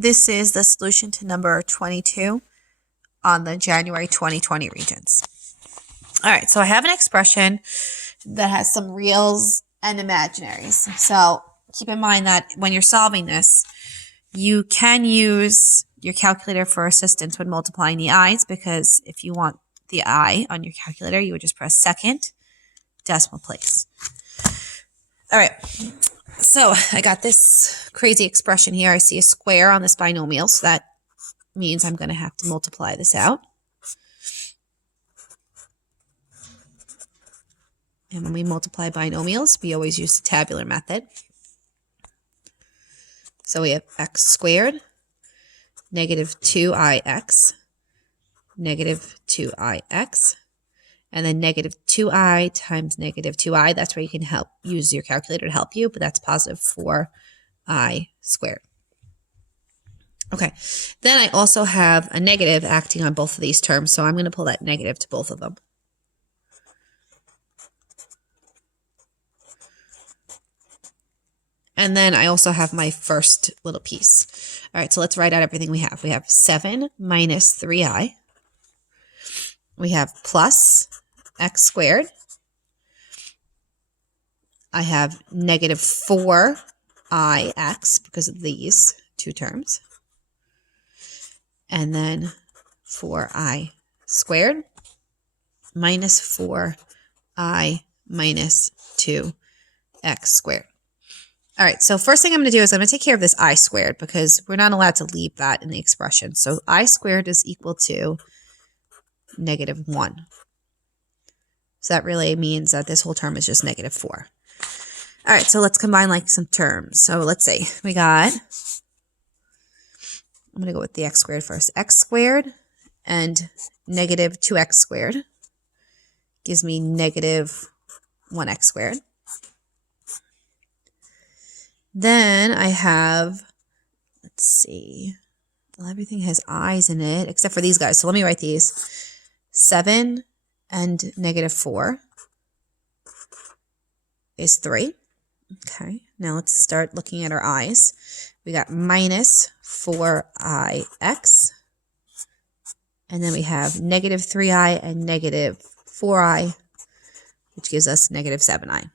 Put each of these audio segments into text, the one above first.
This is the solution to number 22 on the January 2020 Regents. All right, so I have an expression that has some reals and imaginaries. So keep in mind that when you're solving this, you can use your calculator for assistance when multiplying the i's, because if you want the I on your calculator, you would just press second decimal place. All right, so I got this crazy expression here. I see a square on this binomial, so that means I'm going to have to multiply this out. And when we multiply binomials, we always use the tabular method. So we have x squared, negative 2ix, negative 2ix, and then negative 2i times negative 2i. That's where you can use your calculator to help you, but that's positive 4i squared. Okay, then I also have a negative acting on both of these terms, so I'm going to pull that negative to both of them. And then I also have my first little piece. All right, so let's write out everything we have. We have 7 minus 3i. We have plus x squared. I have negative 4ix because of these two terms. And then 4i squared minus 4i minus 2x squared. All right, so first thing I'm going to do is I'm going to take care of this I squared because we're not allowed to leave that in the expression. So I squared is equal to negative 1. So that really means that this whole term is just negative 4. All right, so let's combine like some terms. So let's see, we got, I'm going to go with the x squared first. X squared and negative 2x squared gives me negative 1x squared. Then I have, let's see, well, everything has i's in it except for these guys. So let me write these. 7 and negative 4 is 3. Okay, now let's start looking at our i's. We got minus 4ix. And then we have negative 3i and negative 4i, which gives us negative 7i.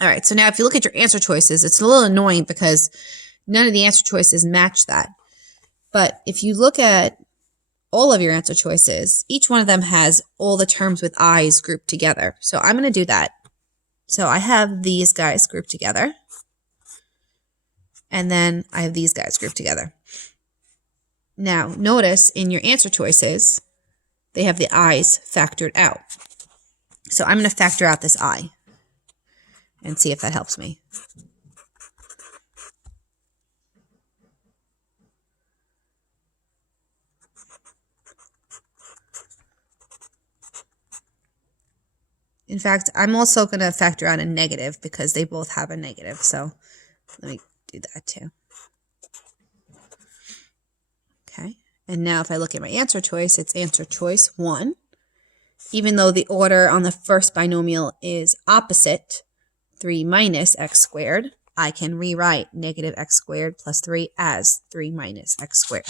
All right, so now if you look at your answer choices, it's a little annoying because none of the answer choices match that. But if you look at all of your answer choices, each one of them has all the terms with i's grouped together. So I'm going to do that. So I have these guys grouped together. And then I have these guys grouped together. Now, notice in your answer choices, they have the i's factored out. So I'm going to factor out this I and see if that helps me. In fact, I'm also going to factor out a negative because they both have a negative. So let me do that too. Okay. And now if I look at my answer choice, it's answer choice 1. Even though the order on the first binomial is opposite, 3 minus x squared, I can rewrite negative x squared plus 3 as 3 minus x squared.